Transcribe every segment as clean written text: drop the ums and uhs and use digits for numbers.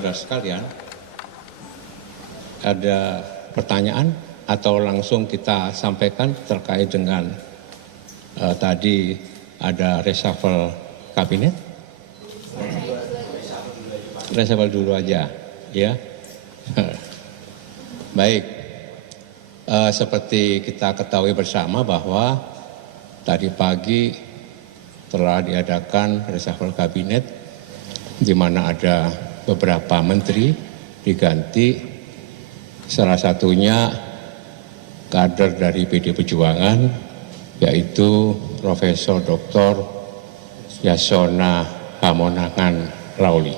Saudara sekalian, ada pertanyaan atau langsung kita sampaikan terkait dengan tadi ada reshuffle kabinet? Reshuffle dulu aja, ya. Baik, seperti kita ketahui bersama bahwa tadi pagi telah diadakan reshuffle kabinet di mana ada beberapa menteri diganti, salah satunya kader dari PD Perjuangan yaitu Profesor Dr. Yasona Hamonangan Lauli.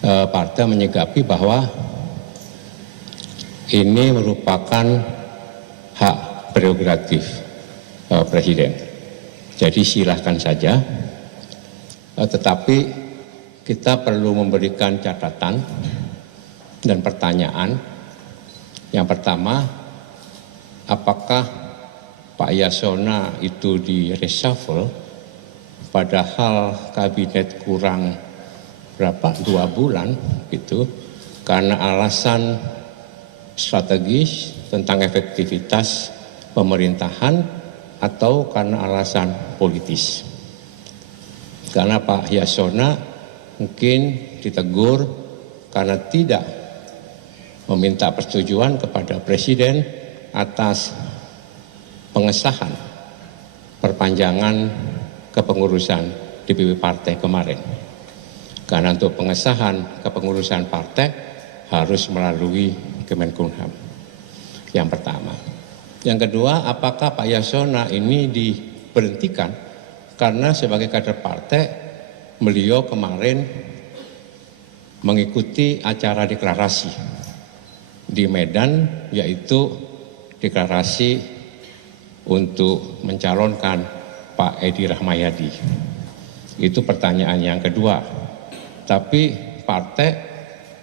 Partai menyikapi bahwa ini merupakan hak prerogatif Presiden. Jadi silahkan saja, tetapi kita perlu memberikan catatan dan pertanyaan. Yang pertama, apakah Pak Yasona itu di reshuffle padahal kabinet kurang berapa, 2 bulan gitu, karena alasan strategis tentang efektivitas pemerintahan atau karena alasan politis? Karena Pak Yasona mungkin ditegur karena tidak meminta persetujuan kepada Presiden atas pengesahan perpanjangan kepengurusan DPP partai kemarin. Karena untuk pengesahan kepengurusan partai harus melalui Kemenkumham. Yang pertama. Yang kedua, apakah Pak Yasona ini diberhentikan karena sebagai kader partai beliau kemarin mengikuti acara deklarasi di Medan, yaitu deklarasi untuk mencalonkan Pak Edi Rahmayadi. Itu pertanyaan yang kedua. Tapi partai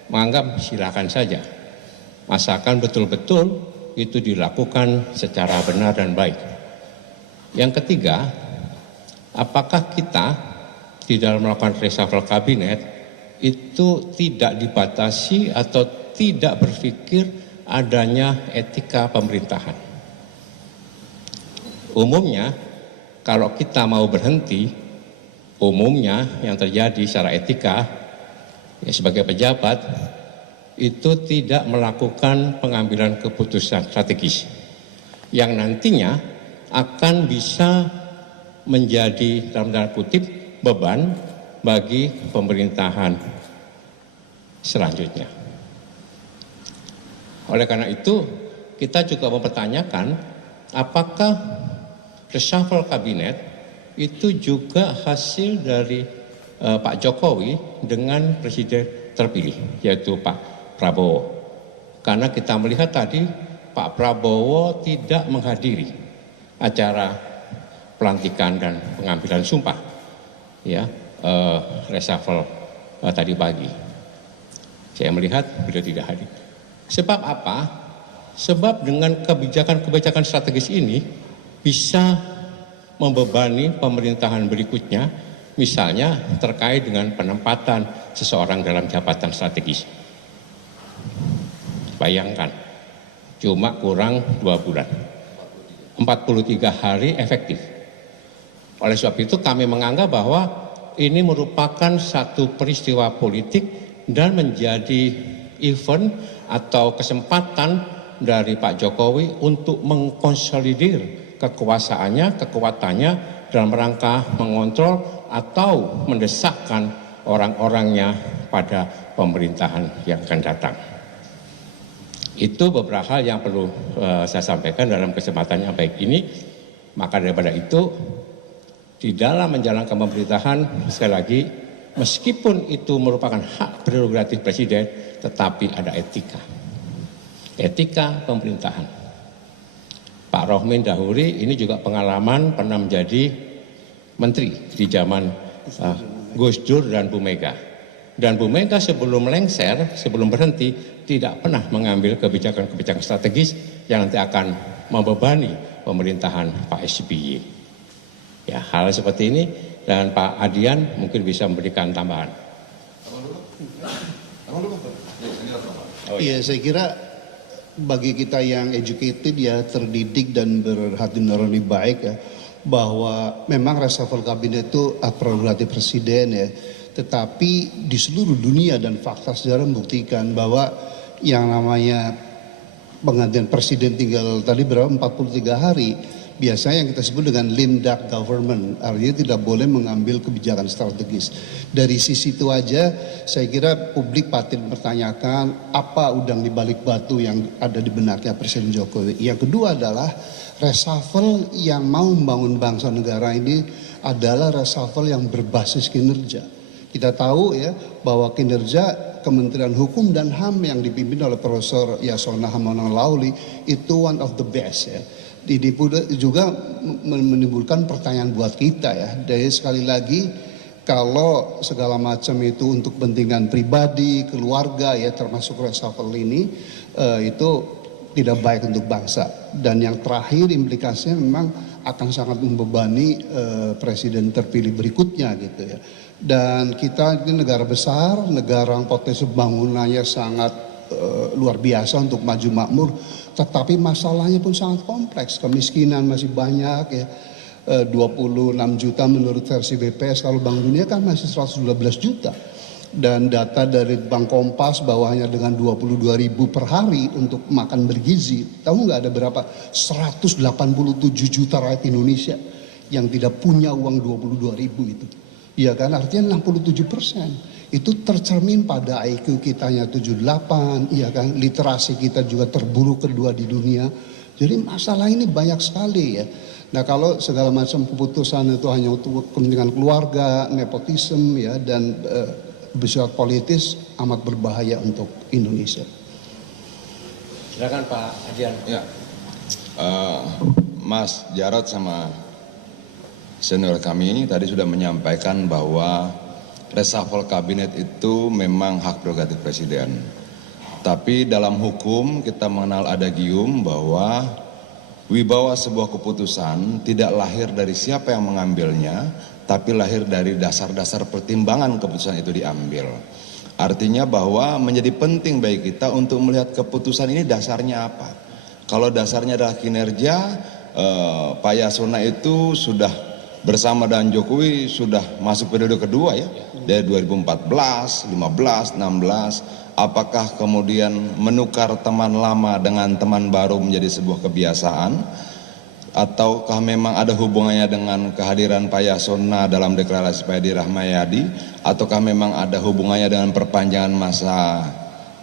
menganggap silakan saja, asalkan betul-betul itu dilakukan secara benar dan baik. Yang ketiga, apakah kita di dalam melakukan reshuffle kabinet itu tidak dibatasi atau tidak berpikir adanya etika pemerintahan? Umumnya kalau kita mau berhenti, umumnya yang terjadi secara etika ya, sebagai pejabat itu tidak melakukan pengambilan keputusan strategis yang nantinya akan bisa menjadi dalam tanda kutip beban bagi pemerintahan selanjutnya. Oleh karena itu, kita juga mempertanyakan apakah reshuffle kabinet itu juga hasil dari Pak Jokowi dengan Presiden terpilih, yaitu Pak Prabowo. Karena kita melihat tadi Pak Prabowo tidak menghadiri acara pelantikan dan pengambilan sumpah ya reshuffle tadi pagi. Saya melihat beliau tidak hadir. Sebab apa? Sebab dengan kebijakan-kebijakan strategis ini bisa membebani pemerintahan berikutnya, misalnya terkait dengan penempatan seseorang dalam jabatan strategis. Bayangkan, cuma kurang 2 bulan, 43 hari efektif. Oleh sebab itu kami menganggap bahwa ini merupakan satu peristiwa politik dan menjadi event atau kesempatan dari Pak Jokowi untuk mengkonsolidir kekuasaannya, kekuatannya dalam rangka mengontrol atau mendesakkan orang-orangnya pada pemerintahan yang akan datang. Itu beberapa hal yang perlu saya sampaikan dalam kesempatan yang baik ini. Maka daripada itu, di dalam menjalankan pemerintahan, sekali lagi, meskipun itu merupakan hak prerogatif Presiden, tetapi ada etika. Etika pemerintahan. Pak Rohmin Dahuri ini juga pengalaman pernah menjadi menteri di zaman Gus Dur dan Bu Mega. Dan Bu Mega sebelum lengser, sebelum berhenti, tidak pernah mengambil kebijakan-kebijakan strategis yang nanti akan membebani pemerintahan Pak SBY. Ya, hal seperti ini dan Pak Adian mungkin bisa memberikan tambahan. Iya, saya kira bagi kita yang educated ya, terdidik dan berhati nurani baik ya, bahwa memang reshuffle kabinet itu prerogatif presiden ya. Tetapi di seluruh dunia dan fakta sejarah membuktikan bahwa yang namanya penggantian presiden tinggal tadi berapa 43 hari, biasanya yang kita sebut dengan lame duck government, artinya tidak boleh mengambil kebijakan strategis. Dari sisi itu aja saya kira publik patut mempertanyakan apa udang di balik batu yang ada di benaknya Presiden Jokowi. Yang kedua adalah reshuffle yang mau membangun bangsa negara ini adalah reshuffle yang berbasis kinerja. Kita tahu ya bahwa kinerja Kementerian Hukum dan HAM yang dipimpin oleh Profesor Yasona Hammonang Lauli itu one of the best ya. Ini juga menimbulkan pertanyaan buat kita ya. Jadi sekali lagi kalau segala macam itu untuk kepentingan pribadi, keluarga ya termasuk reshuffle ini itu tidak baik untuk bangsa. Dan yang terakhir implikasinya memang akan sangat membebani presiden terpilih berikutnya gitu ya. Dan kita ini negara besar, negara yang potensi pembangunannya sangat luar biasa untuk maju makmur, tetapi masalahnya pun sangat kompleks. Kemiskinan masih banyak ya, 26 juta menurut versi BPS, kalau Bank Dunia kan masih 112 juta. Dan data dari Bank Kompas bahwa hanya dengan 22 ribu per hari untuk makan bergizi, tahu nggak ada berapa? 187 juta rakyat Indonesia yang tidak punya uang 22 ribu itu. Iya kan, artinya 67%. Itu tercermin pada IQ kitanya 78, iya kan, literasi kita juga terburuk kedua di dunia. Jadi masalah ini banyak sekali ya. Nah kalau segala macam keputusan itu hanya untuk kepentingan keluarga, nepotisme ya, dan bersifat politis amat berbahaya untuk Indonesia. Silakan Pak Adian. Ya, Mas Jarod sama senior kami tadi sudah menyampaikan bahwa reshuffle kabinet itu memang hak prerogatif presiden. Tapi dalam hukum kita mengenal adagium bahwa wibawa sebuah keputusan tidak lahir dari siapa yang mengambilnya, tapi lahir dari dasar-dasar pertimbangan keputusan itu diambil. Artinya bahwa menjadi penting bagi kita untuk melihat keputusan ini dasarnya apa. Kalau dasarnya adalah kinerja, Pak Yasona itu sudah bersama dengan Jokowi sudah masuk periode kedua ya, dari 2014, 15, 16. Apakah kemudian menukar teman lama dengan teman baru menjadi sebuah kebiasaan? Ataukah memang ada hubungannya dengan kehadiran Pak Yasona dalam deklarasi Pak Edi Rahmayadi? Ataukah memang ada hubungannya dengan perpanjangan masa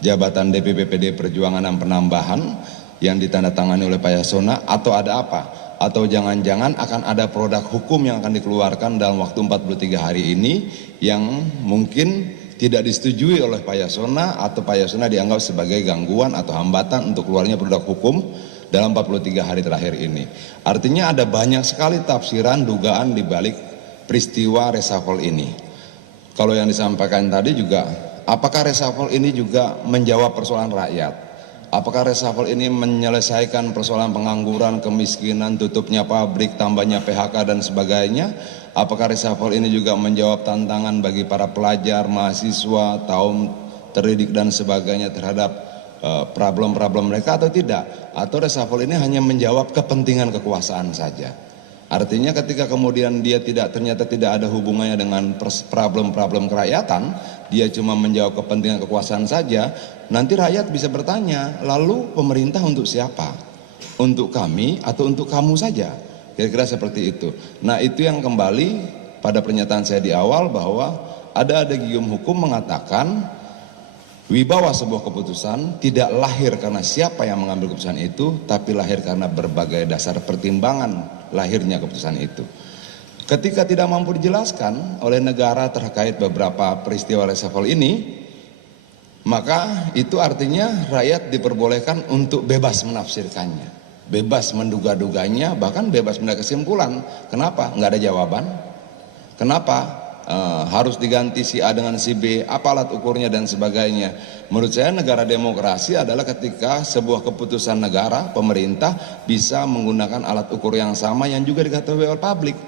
jabatan DPP PD Perjuangan dan penambahan yang ditandatangani oleh Pak Yasona? Atau ada apa? Atau jangan-jangan akan ada produk hukum yang akan dikeluarkan dalam waktu 43 hari ini yang mungkin tidak disetujui oleh Pak Yasona, atau Pak Yasona dianggap sebagai gangguan atau hambatan untuk keluarnya produk hukum dalam 43 hari terakhir ini. Artinya ada banyak sekali tafsiran, dugaan di balik peristiwa reshuffle ini. Kalau yang disampaikan tadi juga, apakah reshuffle ini juga menjawab persoalan rakyat? Apakah reshuffle ini menyelesaikan persoalan pengangguran, kemiskinan, tutupnya pabrik, tambahnya PHK dan sebagainya? Apakah reshuffle ini juga menjawab tantangan bagi para pelajar, mahasiswa, kaum terdidik dan sebagainya terhadap problem-problem mereka atau tidak? Atau reshuffle ini hanya menjawab kepentingan kekuasaan saja? Artinya ketika kemudian dia ternyata tidak ada hubungannya dengan problem-problem kerakyatan, dia cuma menjawab kepentingan kekuasaan saja, nanti rakyat bisa bertanya, lalu pemerintah untuk siapa? Untuk kami atau untuk kamu saja? Kira-kira seperti itu. Nah itu yang kembali pada pernyataan saya di awal bahwa ada adagium hukum mengatakan wibawa sebuah keputusan tidak lahir karena siapa yang mengambil keputusan itu, tapi lahir karena berbagai dasar pertimbangan lahirnya keputusan itu. Ketika tidak mampu dijelaskan oleh negara terkait beberapa peristiwa reshuffle ini, maka itu artinya rakyat diperbolehkan untuk bebas menafsirkannya, bebas menduga-duganya, bahkan bebas mengambil kesimpulan. Kenapa? Nggak ada jawaban. Kenapa? Harus diganti si A dengan si B, apa alat ukurnya dan sebagainya. Menurut saya negara demokrasi adalah ketika sebuah keputusan negara, pemerintah bisa menggunakan alat ukur yang sama yang juga diketahui oleh publik.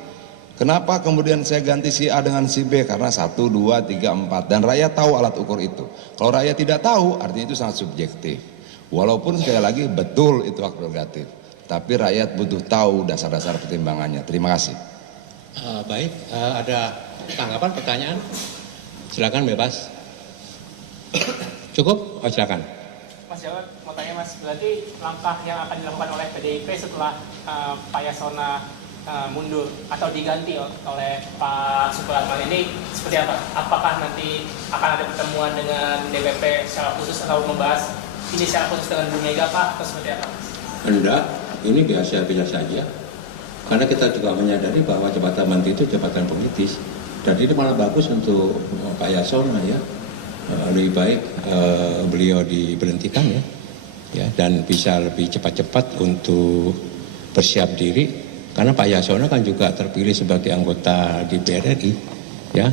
Kenapa kemudian saya ganti si A dengan si B? Karena 1, 2, 3, 4. Dan rakyat tahu alat ukur itu. Kalau rakyat tidak tahu, artinya itu sangat subjektif. Walaupun sekali lagi betul itu hak prerogatif. Tapi rakyat butuh tahu dasar-dasar pertimbangannya. Terima kasih. Baik, ada tanggapan, pertanyaan? Silakan bebas. Cukup? Oh, silakan. Mas Jarod, mau tanya Mas, berarti langkah yang akan dilakukan oleh PDIP setelah Pak Yasona mundur atau diganti oleh Pak Supratman ini seperti apa? Apakah nanti akan ada pertemuan dengan DPP secara khusus atau membahas ini secara khusus dengan Bu Mega Pak, atau seperti apa? Enggak, ini biasa-biasa saja. Karena kita juga menyadari bahwa jabatan menteri itu jabatan politis. Dan ini malah bagus untuk Pak Yasona ya. Lebih baik beliau diberhentikan ya, dan bisa lebih cepat-cepat untuk bersiap diri, karena Pak Yasona kan juga terpilih sebagai anggota DPR RI ya.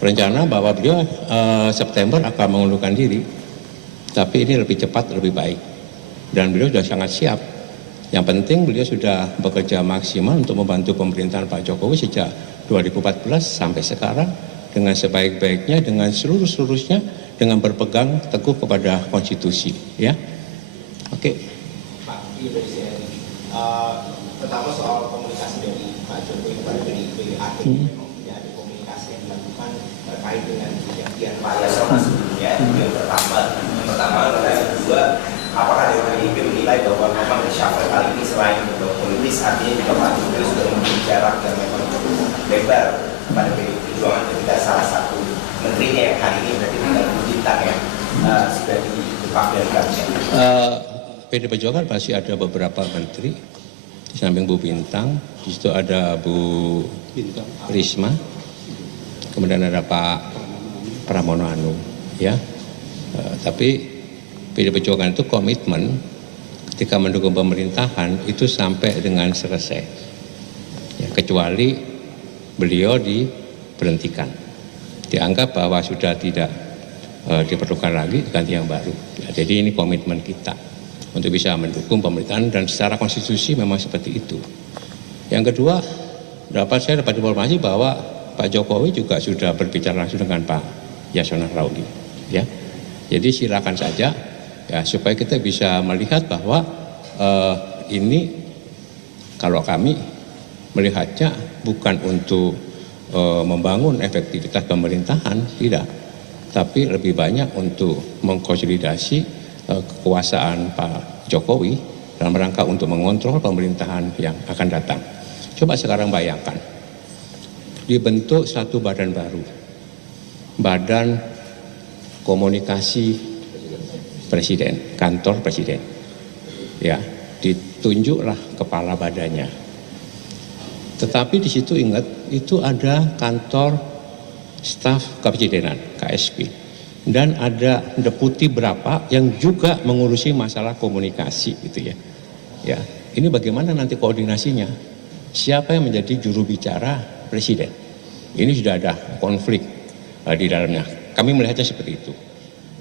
Rencana bahwa beliau September akan mengundurkan diri, tapi ini lebih cepat lebih baik, dan beliau sudah sangat siap. Yang penting beliau sudah bekerja maksimal untuk membantu pemerintahan Pak Jokowi sejak 2014 sampai sekarang dengan sebaik-baiknya, dengan seluruh-seluruhnya, dengan berpegang teguh kepada konstitusi, ya. Oke. Pak Presiden, pertama soal komunikasi dari Pak Jokowi kepada PDIP, artinya memang tidak ada komunikasi yang dilakukan terkait dengan kejadian Pak Yasona sebelumnya. Yang pertama, yang kedua, apakah dari PDIP menilai bahwa memang reshuffle kali ini selain berbau politis, artinya juga Pak Jokowi sudah memberi jarak dan memang cukup lebar pada PDIP Perjuangan ketika salah satu menterinya yang hari ini berarti tinggal bintang yang sudah dibuka dari kabinet. PD Perjuangan pasti ada beberapa menteri, di samping Bu Bintang, di situ ada Bu Risma, kemudian ada Pak Pramono Anung, ya. Tapi PD Perjuangan itu komitmen ketika mendukung pemerintahan itu sampai dengan selesai, ya, kecuali beliau diberhentikan, dianggap bahwa sudah tidak diperlukan lagi, ganti yang baru. Ya, jadi ini komitmen kita untuk bisa mendukung pemerintahan, dan secara konstitusi memang seperti itu. Yang kedua, saya dapat informasi bahwa Pak Jokowi juga sudah berbicara langsung dengan Pak Yasona Lauli, ya. Jadi silakan saja, ya, supaya kita bisa melihat bahwa ini kalau kami melihatnya bukan untuk membangun efektivitas pemerintahan, tidak, tapi lebih banyak untuk mengkonsolidasi kekuasaan Pak Jokowi dalam rangka untuk mengontrol pemerintahan yang akan datang. Coba sekarang bayangkan, dibentuk satu badan baru, Badan Komunikasi Presiden, Kantor Presiden, ya, ditunjuklah kepala badannya. Tetapi di situ ingat, itu ada kantor staf kepresidenan, KSP. Dan ada deputi berapa yang juga mengurusi masalah komunikasi gitu ya. Ya, ini bagaimana nanti koordinasinya? Siapa yang menjadi juru bicara presiden? Ini sudah ada konflik di dalamnya. Kami melihatnya seperti itu.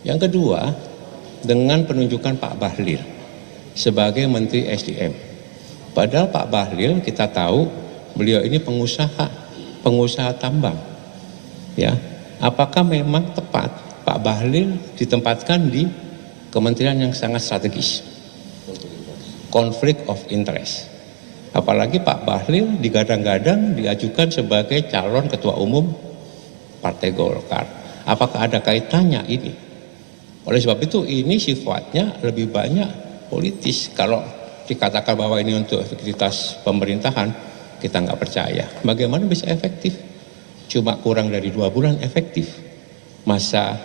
Yang kedua, dengan penunjukan Pak Bahlil sebagai Menteri SDM. Padahal Pak Bahlil kita tahu beliau ini pengusaha tambang. Ya, apakah memang tepat Pak Bahlil ditempatkan di kementerian yang sangat strategis, konflik of interest? Apalagi Pak Bahlil digadang-gadang diajukan sebagai calon ketua umum Partai Golkar. Apakah ada kaitannya ini? Oleh sebab itu ini sifatnya lebih banyak politis. Kalau dikatakan bahwa ini untuk efektivitas pemerintahan, kita nggak percaya. Bagaimana bisa efektif? Cuma kurang dari 2 bulan efektif masa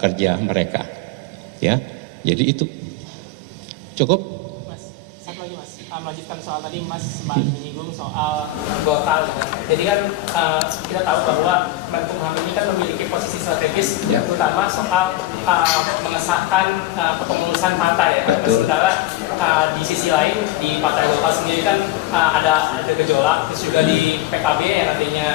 kerja mereka, ya. Jadi itu cukup. Mas, satu lagi Mas, melanjutkan soal tadi Mas sempat menyinggung soal Golkar. Jadi kan kita tahu bahwa Menkumham ini kan memiliki posisi strategis, ya, terutama soal mengesahkan kepengurusan partai, ya. Sementara di sisi lain di Partai Golkar sendiri kan ada gejolak, terus juga di PKB yang nantinya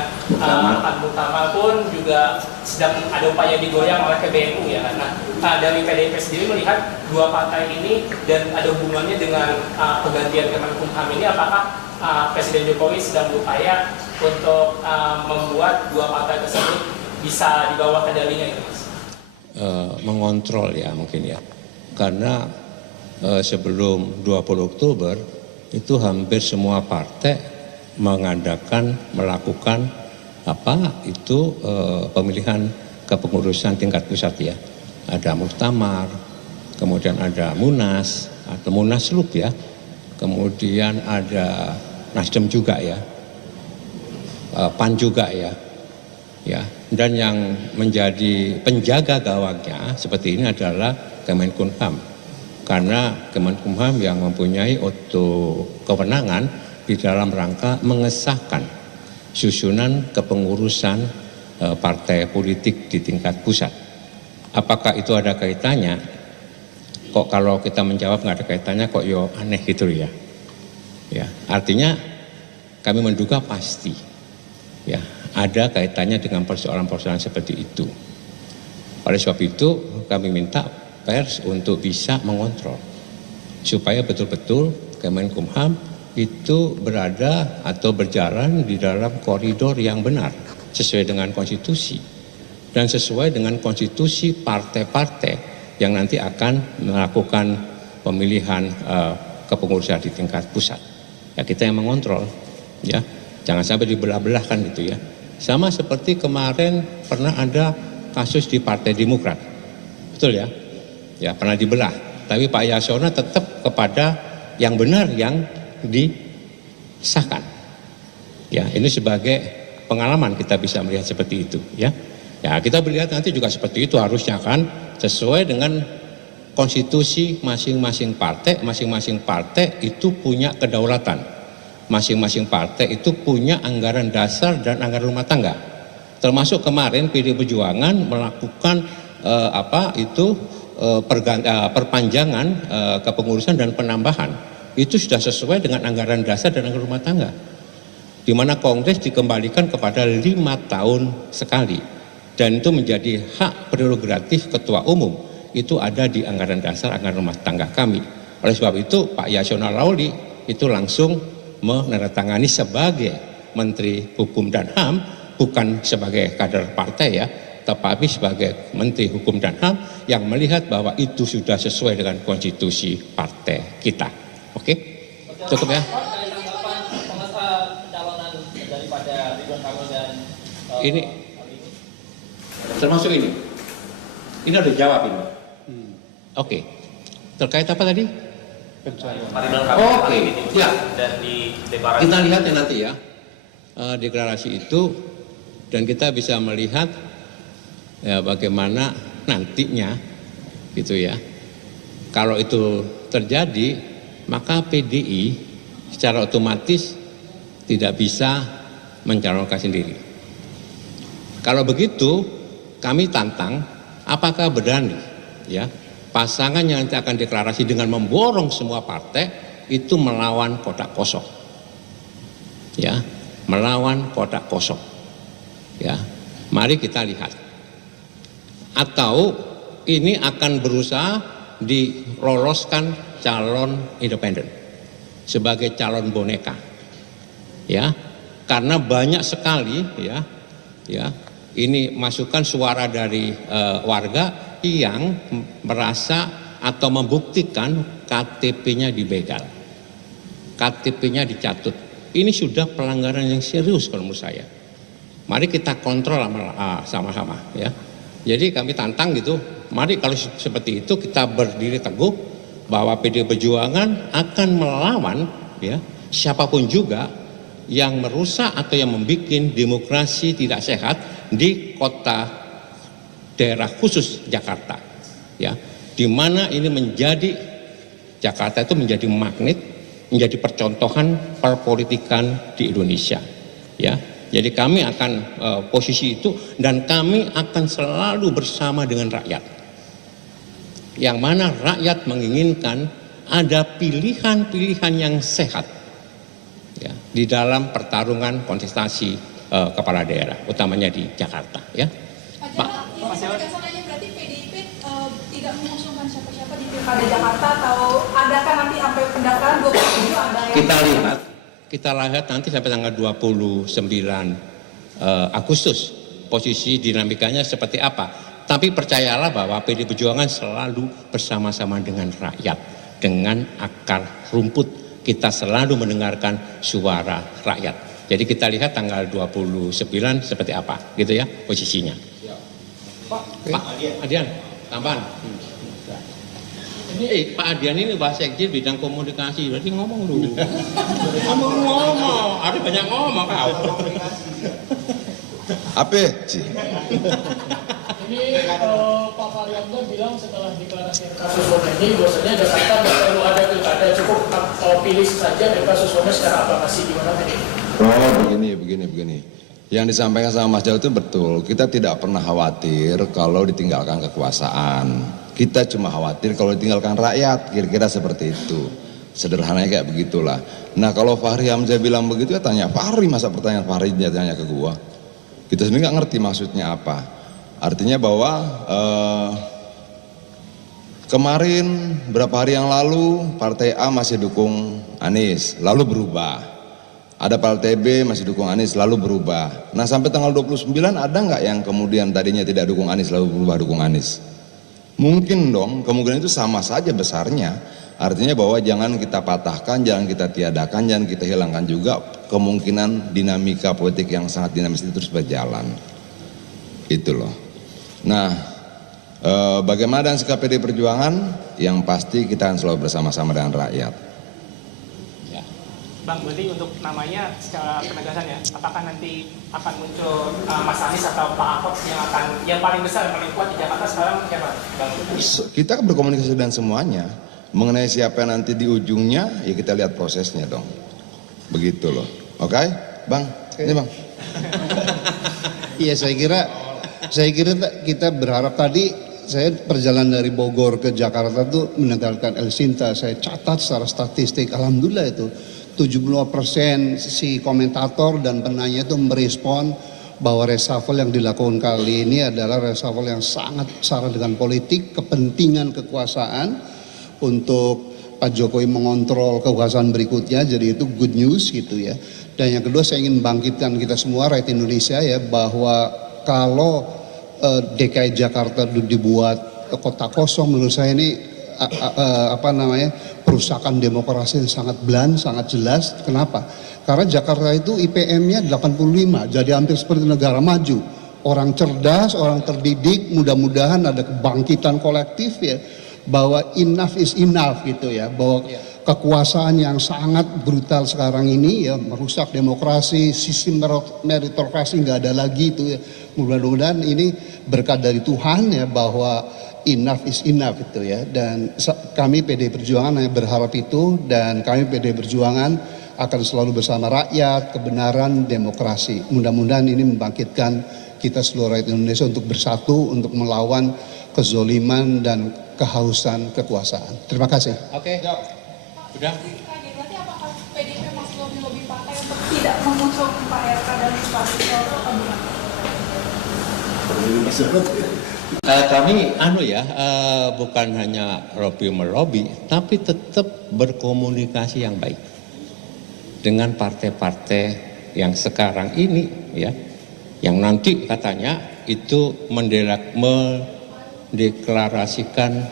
Abdul Kamal pun juga sedang ada upaya digoyang oleh PBNU, ya. Nah, dari PDIP sendiri melihat dua partai ini dan ada hubungannya dengan pergantian Kemenkumham ini, apakah Presiden Jokowi sedang berupaya untuk membuat dua partai tersebut bisa di bawah kendalinya gitu Mas? Mengontrol ya mungkin ya, karena sebelum 20 Oktober itu hampir semua partai melakukan pemilihan kepengurusan tingkat pusat ya. Ada muktamar, kemudian ada munas atau munaslup ya, kemudian ada Nasdem juga ya, PAN juga ya, dan yang menjadi penjaga gawangnya seperti ini adalah Kemenkumham, karena Kemenkumham yang mempunyai kewenangan di dalam rangka mengesahkan susunan kepengurusan partai politik di tingkat pusat. Apakah itu ada kaitannya? Kok kalau kita menjawab nggak ada kaitannya kok aneh gitu ya. Ya, artinya kami menduga pasti ya ada kaitannya dengan persoalan-persoalan seperti itu. Oleh sebab itu kami minta pers untuk bisa mengontrol supaya betul-betul Kemenkumham itu berada atau berjalan di dalam koridor yang benar sesuai dengan konstitusi dan sesuai dengan konstitusi partai-partai yang nanti akan melakukan pemilihan kepengurusan di tingkat pusat. Ya kita yang mengontrol, ya jangan sampai dibelah-belahkan gitu ya. Sama seperti kemarin pernah ada kasus di Partai Demokrat, betul ya? Ya pernah dibelah. Tapi Pak Yasona tetap kepada yang benar yang disahkan. Ya ini sebagai pengalaman kita bisa melihat seperti itu ya. Ya kita melihat nanti juga seperti itu harusnya kan sesuai dengan konstitusi masing-masing partai itu punya kedaulatan. Masing-masing partai itu punya anggaran dasar dan anggaran rumah tangga. Termasuk kemarin PD Perjuangan melakukan perpanjangan kepengurusan dan penambahan. Itu sudah sesuai dengan anggaran dasar dan anggaran rumah tangga. Di mana Kongres dikembalikan kepada 5 tahun sekali. Dan itu menjadi hak prerogatif ketua umum. Itu ada di anggaran dasar, anggaran rumah tangga kami. Oleh sebab itu Pak Yasona Lawli itu langsung menandatangani sebagai Menteri Hukum dan HAM, bukan sebagai kader partai ya, tetapi sebagai Menteri Hukum dan HAM yang melihat bahwa itu sudah sesuai dengan konstitusi partai kita. Oke? Cukup ya? Ini termasuk ini. Ini udah jawab ini. Oke. Terkait apa tadi? Oke. Ya. Kita lihat ya nanti ya. Deklarasi itu dan kita bisa melihat ya bagaimana nantinya gitu ya. Kalau itu terjadi, maka PDI secara otomatis tidak bisa mencalonkan sendiri. Kalau begitu, kami tantang apakah berani ya pasangan yang nanti akan deklarasi dengan memborong semua partai itu melawan kotak kosong. Ya, melawan kotak kosong. Ya. Mari kita lihat. Atau ini akan berusaha diloloskan calon independen sebagai calon boneka. Ya. Karena banyak sekali ya ini masukan suara dari warga yang merasa atau membuktikan KTP-nya dibegal, KTP-nya dicatut. Ini sudah pelanggaran yang serius kalau menurut saya. Mari kita kontrol sama-sama ya. Jadi kami tantang gitu. Mari kalau seperti itu kita berdiri teguh bahwa PD Perjuangan akan melawan ya siapapun juga yang merusak atau yang membuat demokrasi tidak sehat di kota daerah khusus Jakarta ya, di mana ini menjadi Jakarta itu menjadi magnet, menjadi percontohan perpolitikan di Indonesia ya. Jadi kami akan posisi itu dan kami akan selalu bersama dengan rakyat, yang mana rakyat menginginkan ada pilihan-pilihan yang sehat ya, di dalam pertarungan kontestasi kepala daerah, utamanya di Jakarta ya. Pak, berarti PDIP tidak mengusungkan siapa-siapa di Pilkada Jakarta atau adakah nanti sampai pendaftaran 27 ada yang kita lihat kita lihat nanti sampai tanggal 29 Agustus posisi dinamikanya seperti apa. Tapi percayalah bahwa PD Perjuangan selalu bersama-sama dengan rakyat, dengan akar rumput. Kita selalu mendengarkan suara rakyat. Jadi kita lihat tanggal 29 seperti apa, gitu ya posisinya. Pak Adian, tambahan. Pak Adian ini bahasa sekjen bidang komunikasi, berarti ngomong dulu. ngomong, ada banyak ngomong kau. Apa sih? Ini Pak Faryamzah bilang setelah deklarasi kasus Wona ini, bahwasanya Jakarta nggak perlu ada pilkada, cukup pilih saja kasus Wona secara aklamasi. Gimana tadi? Oh begini. Yang disampaikan sama Mas Jauh itu betul. Kita tidak pernah khawatir kalau ditinggalkan kekuasaan. Kita cuma khawatir kalau ditinggalkan rakyat. Kira-kira seperti itu. Sederhananya kayak begitulah. Nah kalau Fahri Hamzah bilang begitu ya tanya Fahri, masa pertanyaan Fahri dia tanya ke gua. Kita sendiri nggak ngerti maksudnya apa. Artinya bahwa kemarin berapa hari yang lalu Partai A masih dukung Anies, lalu berubah. Ada Partai B masih dukung Anies, lalu berubah. Nah sampai tanggal 29 ada nggak yang kemudian tadinya tidak dukung Anies lalu berubah dukung Anies? Mungkin dong, kemungkinan itu sama saja besarnya. Artinya bahwa jangan kita patahkan, jangan kita tiadakan, jangan kita hilangkan juga kemungkinan dinamika politik yang sangat dinamis itu terus berjalan. Itu loh. Nah, bagaimana dengan sikap PD Perjuangan? Yang pasti kita akan selalu bersama-sama dengan rakyat. Bang, berarti untuk namanya secara penegasan ya, apakah nanti akan muncul Mas Anies atau Pak Ahok yang paling besar, yang paling kuat di Jakarta sekarang siapa, Bang? Kita berkomunikasi dengan semuanya. Mengenai siapa yang nanti di ujungnya, ya kita lihat prosesnya dong. Begitu loh. Oke, Bang? Ini Bang. Iya, saya kira kita berharap tadi saya perjalanan dari Bogor ke Jakarta tuh meninggalkan El Sinta. Saya catat secara statistik, alhamdulillah itu 75% si komentator dan penanya itu merespon bahwa reshuffle yang dilakukan kali ini adalah reshuffle yang sangat syarat dengan politik, kepentingan kekuasaan untuk Pak Jokowi mengontrol kekuasaan berikutnya. Jadi itu good news gitu ya. Dan yang kedua saya ingin bangkitkan kita semua rakyat Indonesia ya, bahwa kalau DKI Jakarta dibuat kota kosong, menurut saya ini perusakan demokrasi yang sangat blunt, sangat jelas. Kenapa? Karena Jakarta itu IPM-nya 85, jadi hampir seperti negara maju. Orang cerdas, orang terdidik, mudah-mudahan ada kebangkitan kolektif ya, bahwa enough is enough gitu ya, bahwa kekuasaan yang sangat brutal sekarang ini ya merusak demokrasi, sistem meritokrasi nggak ada lagi itu ya. Mudah-mudahan ini berkat dari Tuhan ya, bahwa enough is enough itu ya. Dan kami PD Perjuangan hanya berharap itu, dan kami PD Perjuangan akan selalu bersama rakyat, kebenaran, demokrasi. Mudah-mudahan ini membangkitkan kita seluruh rakyat Indonesia untuk bersatu, untuk melawan kezoliman dan kehausan kekuasaan. Terima kasih. Oke, sudah. Berarti apakah PDIP masih lobby-lobby partai untuk tidak mengusung Pak RK dan Pak Rizal atau gimana? Kami bukan hanya lobby melobi, tapi tetap berkomunikasi yang baik dengan partai-partai yang sekarang ini ya, yang nanti katanya itu mendeklarasikan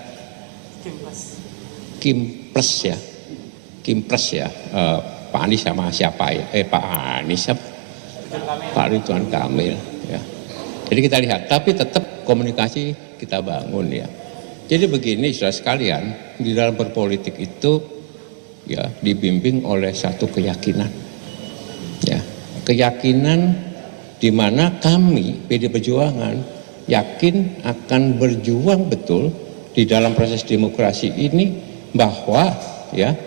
Kimpres ya, Pak Anies sama siapa ya? Pak Anies, Pak Ridwan Kamil ya. Jadi kita lihat, tapi tetap komunikasi kita bangun ya. Jadi begini saudara sekalian, di dalam berpolitik itu ya dibimbing oleh satu keyakinan. Ya, keyakinan di mana kami PD Perjuangan yakin akan berjuang betul di dalam proses demokrasi ini, bahwa ya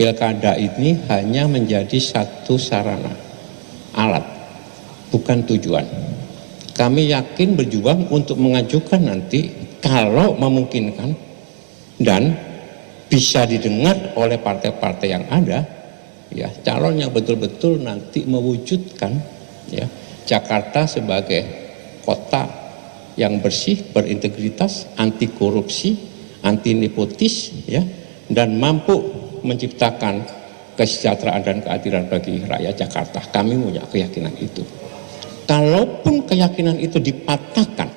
pilkada ini hanya menjadi satu sarana, alat, bukan tujuan. Kami yakin berjuang untuk mengajukan nanti kalau memungkinkan dan bisa didengar oleh partai-partai yang ada ya, calon yang betul-betul nanti mewujudkan ya Jakarta sebagai kota yang bersih, berintegritas, anti korupsi, anti nepotis ya, dan mampu menciptakan kesejahteraan dan keadilan bagi rakyat Jakarta. Kami punya keyakinan itu. Kalaupun keyakinan itu dipatahkan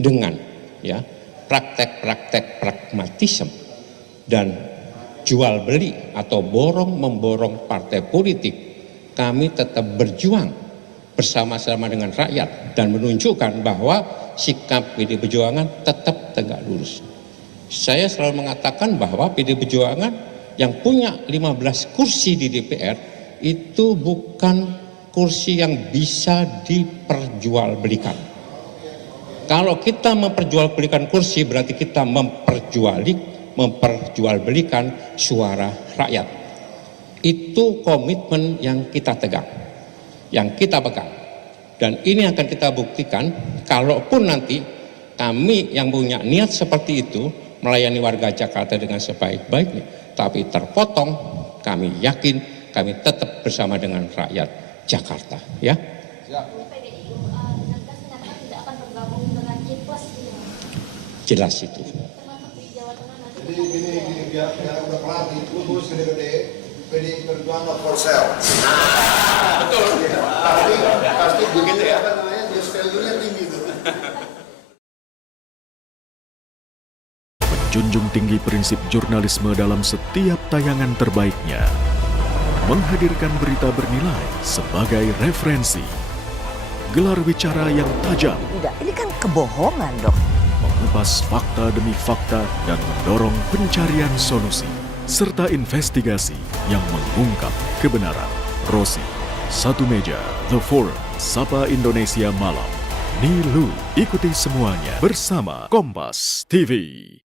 dengan ya praktek-praktek pragmatisme dan jual beli atau borong memborong partai politik, kami tetap berjuang bersama-sama dengan rakyat dan menunjukkan bahwa sikap PD Perjuangan tetap tegak lurus. Saya selalu mengatakan bahwa PD Perjuangan yang punya 15 kursi di DPR itu bukan kursi yang bisa diperjualbelikan. Kalau kita memperjualbelikan kursi berarti kita memperjualbelikan suara rakyat. Itu komitmen yang kita tegang, yang kita pegang. Dan ini akan kita buktikan kalaupun nanti kami yang punya niat seperti itu melayani warga Jakarta dengan sebaik-baiknya, tapi terpotong, kami yakin kami tetap bersama dengan rakyat Jakarta. Ya. PDI menyatakan tidak akan bergabung dengan Kipres. Jelas itu. Termasuk di Jawa Tengah nanti. Jadi gini biar udah kelar nih, lu tulis gede-gede, PDI Perjuangan for sale. Betul. Pasti begitu ya. Apa namanya, dia value-nya tinggi tuh. Menjunjung tinggi prinsip jurnalisme dalam setiap tayangan terbaiknya. Menghadirkan berita bernilai sebagai referensi. Gelar bicara yang tajam. Tidak, ini kan kebohongan dok. Mengupas fakta demi fakta dan mendorong pencarian solusi. Serta investigasi yang mengungkap kebenaran. Rosi, Satu Meja, The Forum, Sapa Indonesia Malam. Nilu, ikuti semuanya bersama Kompas TV.